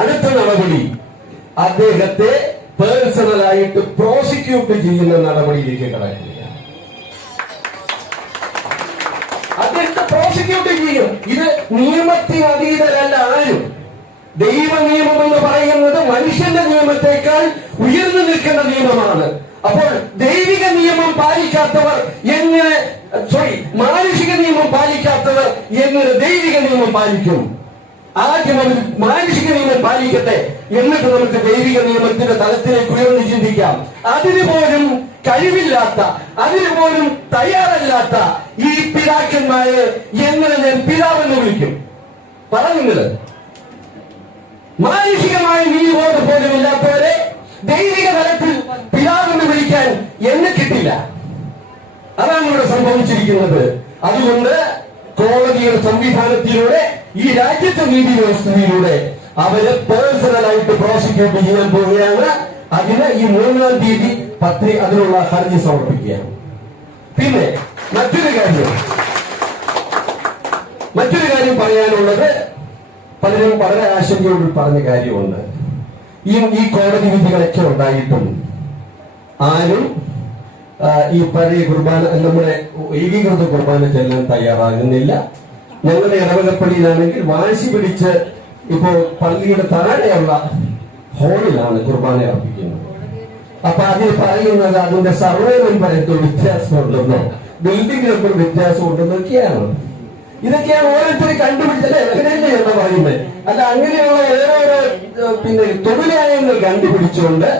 അടുത്ത നടപടി. അദ്ദേഹത്തെ പേഴ്സണലായിട്ട് പ്രോസിക്യൂട്ട് ചെയ്യുന്ന നടപടിയിലേക്ക് കടക്കുക അദ്ദേഹത്തെ പ്രോസിക്യൂട്ട് ചെയ്യും. ഇത് നിയമത്തിന് അതീതരല്ല ആരും. ദൈവ നിയമം എന്ന് പറയുന്നത് മനുഷ്യന്റെ നിയമത്തെക്കാൾ ഉയർന്നു നിൽക്കുന്ന നിയമമാണ്. അപ്പോൾ ദൈവിക നിയമം പാലിക്കാത്തവർ എങ്ങനെ സോറി മാനുഷിക നിയമം പാലിക്കാത്തവർ എങ്ങനെ ദൈവിക നിയമം പാലിക്കും? ആദ്യം അവർ മാനുഷിക നിയമം പാലിക്കട്ടെ. എന്നിട്ട് നമുക്ക് ദൈവിക നിയമത്തിന്റെ തലത്തിലേക്ക് ഉയർന്ന് ചിന്തിക്കാം. അതിന് പോലും കഴിവില്ലാത്ത അതിന് പോലും തയ്യാറല്ലാത്ത ഈ പിതാക്കന്മാരെ എങ്ങനെ ഞാൻ പിതാവെന്ന് വിളിക്കും? പറയുന്നത്. മാനുഷികമായ നീതിബോധ പോലും ഇല്ലാത്തവരെ ദൈവിക തലത്തിൽ പിതാവെന്ന് വിളിക്കാൻ എന്നെ കിട്ടില്ല. അതാണ് ഇവിടെ സംഭവിച്ചിരിക്കുന്നത്. അതുകൊണ്ട് കോടതിയുടെ സംവിധാനത്തിലൂടെ ഈ രാജ്യത്തെ നീതി വ്യവസ്ഥയിലൂടെ അവരെ പേഴ്സണലായിട്ട് പ്രോസിക്യൂട്ട് ചെയ്യാൻ പോവുകയാണ്. അതിന് ഈ മൂന്നാം തീയതി പത്രി അതിനുള്ള ഹർജി സമർപ്പിക്കുകയാണ്. പിന്നെ മറ്റൊരു കാര്യം. മറ്റൊരു കാര്യം പറയാനുള്ളത് പലരും വളരെ ആശങ്കയോട് പറഞ്ഞ കാര്യമുണ്ട്. ഈ ഈ കോടതി വിധികളൊക്കെ ഉണ്ടായിട്ടും ആരും ഈ പഴയ കുർബാന നമ്മുടെ ഏകീകൃത കുർബാന ചെല്ലാൻ തയ്യാറാകുന്നില്ല. ഞങ്ങളുടെ ഇടവകപ്പള്ളിയിലാണെങ്കിൽ വാശി പിടിച്ച് ഇപ്പോൾ പള്ളിയുടെ താഴെയുള്ള ഹോളിലാണ് കുർബാന അർപ്പിക്കുന്നത്. അപ്പൊ അതിൽ പറയുന്നത് അതിന്റെ സർവേ നമ്പർ എന്തോ വ്യത്യാസമുണ്ടെന്നോ ബിൽഡിംഗ് വ്യത്യാസം ഉണ്ടെന്നൊക്കെയാണ് ഇതൊക്കെയാണ് ഓരോരുത്തരും കണ്ടുപിടിച്ചല്ലേ അങ്ങനെയല്ലേ എന്ന് പറയുന്നത്? അല്ല അങ്ങനെയുള്ള ഓരോരോ പിന്നെ തൊഴിലായങ്ങൾ കണ്ടുപിടിച്ചുകൊണ്ട്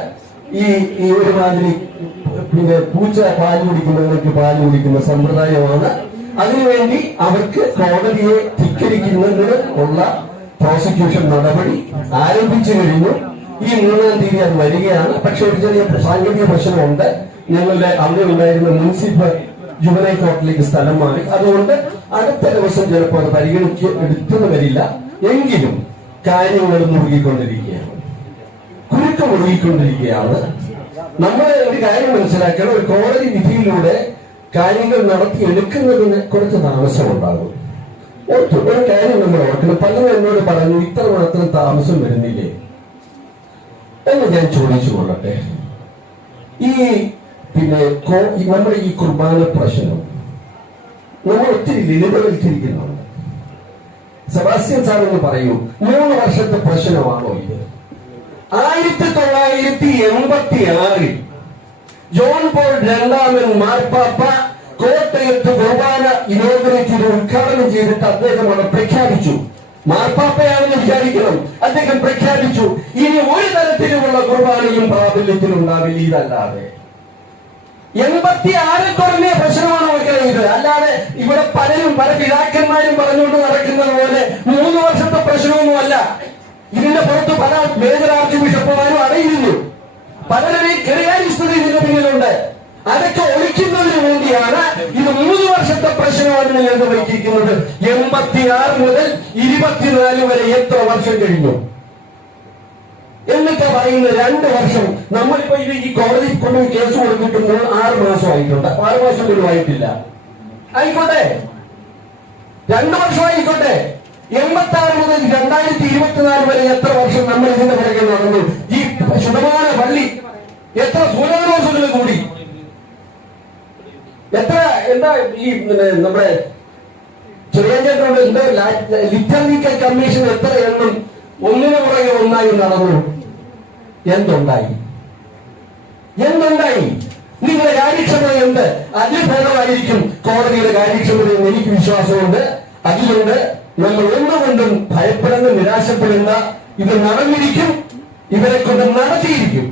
ഈ ഈ ഒരുമാതിരി പിന്നെ പൂച്ച പാൽ കുടിക്കുന്നവർക്ക് പാൽ കുടിക്കുന്ന സമ്പ്രദായമാണ്. അതിനുവേണ്ടി അവർക്ക് കോടതിയെ ധിക്കരിക്കുന്നതിന് ഉള്ള പ്രോസിക്യൂഷൻ നടപടി ആരംഭിച്ചു കഴിഞ്ഞു. ഈ മൂന്നാം തീയതി അത് വരികയാണ്. പക്ഷെ ഒരു ചെറിയ സാങ്കേതിക പ്രശ്നമുണ്ട്. ഞങ്ങളുടെ അവിടെ ഉണ്ടായിരുന്ന മുനിസിപ്പൽ ജുവനൈ കോർട്ടിലേക്ക് സ്ഥലം മാറി. അതുകൊണ്ട് അടുത്ത ദിവസം ചിലപ്പോൾ അത് പരിഗണിക്ക് എടുത്തെന്ന് വരില്ല. എങ്കിലും കാര്യങ്ങൾ മുറുകിക്കൊണ്ടിരിക്കുകയാണ്. കുരുക്കം മുറുകിക്കൊണ്ടിരിക്കുകയാണ്. നമ്മൾ ഒരു കാര്യം മനസ്സിലാക്കണം. ഒരു കോടതി വിധിയിലൂടെ കാര്യങ്ങൾ നടത്തി എടുക്കുന്നതിന് കുറച്ച് താമസമുണ്ടാകും. ഒരു കാര്യം നമ്മൾ ഓർക്കണം. പലരും എന്നോട് പറഞ്ഞു ഇത്ര മാത്രം താമസം വരുന്നില്ലേ? എന്ന് ഞാൻ ചോദിച്ചു കൊള്ളട്ടെ. ഈ പിന്നെ നമ്മുടെ ഈ കുർബാന പ്രശ്നം നമ്മൾ ഒത്തിരി ലളിതവൽക്കരിക്കുന്നുണ്ട്. സെബാസ്റ്റ്യൻ സാർ എന്ന് പറയൂ മൂന്ന് വർഷത്തെ പ്രശ്നമാണോ ഇത്? ആയിരത്തി തൊള്ളായിരത്തി എൺപത്തി ആറിൽ ജോൺ പോൾ രണ്ടാമൻ മാർപ്പാപ്പ കോട്ടയത്ത് കുർബാന ഇനോഗ്രേറ്റ് ചെയ്ത് ഉദ്ഘാടനം ചെയ്തിട്ട് അദ്ദേഹം അവിടെ പ്രഖ്യാപിച്ചു. മാർപ്പാപ്പയാണെന്ന് വിചാരിക്കണം. അദ്ദേഹം പ്രഖ്യാപിച്ചു ഇനി ഒരു തരത്തിലുമുള്ള കുർബാനയും പ്രാബല്യത്തിൽ ഉണ്ടാവില്ല ഇതല്ലാതെ. എൺപത്തി ആറിൽ തുടങ്ങിയ പ്രശ്നമാണ് മക്കളെ ഇത്. അല്ലാതെ ഇവിടെ പലരും പല പിതാക്കന്മാരും പറഞ്ഞുകൊണ്ട് നടക്കുന്നത് പോലെ മൂന്ന് വർഷത്തെ പ്രശ്നമൊന്നുമല്ല. ഇതിന്റെ പുറത്ത് പല മേജർ ആർജി ബിഷപ്പുമാരും അടയിരുന്നു. പലരുടെയും കെറിയാരിസ്ഥിതി ഇതിന്റെ പിന്നിലുണ്ട്. അതൊക്കെ ഒഴിക്കുന്നതിന് വേണ്ടിയാണ് ഇത് മൂന്ന് വർഷത്തെ പ്രശ്നമാണ് നിങ്ങൾക്ക് വഹിക്കുന്നത് എൺപത്തിയാറ് മുതൽ ഇരുപത്തിനാല് വരെ എത്ര വർഷം കഴിഞ്ഞു? എന്നൊക്കെ പറയുന്ന രണ്ട് വർഷം. നമ്മളിപ്പോ ഇത് ഈ കോടതി കൊണ്ടുപോയി കേസ് കൊടുത്തിട്ട് ആറ് മാസം ആയിട്ടുണ്ട്. ആറ് മാസം പോലും ആയിട്ടില്ല. ആയിക്കോട്ടെ? രണ്ടു വർഷം ആയിക്കോട്ടെ? എൺപത്തി ആറ് മുതൽ രണ്ടായിരത്തി ഇരുപത്തിനാല് വരെ എത്ര വർഷം നമ്മൾ ഇതിന്റെ പുറകെ നടന്നു? ഈ ശതമാന പള്ളി എത്ര സൂര്യാഘോഷങ്ങൾ കൂടി? എത്ര എന്താ ഈ നമ്മുടെ ചെറിയ ചേട്ടനോട് എന്താ ലിറ്റർണിക്കൽ കമ്മീഷൻ എത്ര എണ്ണം ഒന്നിനു പുറകെ ഒന്നായി നടന്നു? എന്തുണ്ടായി? എന്തുണ്ടായി? നിങ്ങളുടെ കാര്യക്ഷമത എന്ത്? അതിൽ ഭേദമായിരിക്കും കോടതിയുടെ കാര്യക്ഷമത എന്ന് എനിക്ക് വിശ്വാസമുണ്ട്. അതുകൊണ്ട് നമ്മൾ ഒന്നുകൊണ്ടും ഭയപ്പെടുന്ന നിരാശപ്പെടുന്ന ഇത് നടന്നിരിക്കും ഇവരെ കൊണ്ട് നടത്തിയിരിക്കും.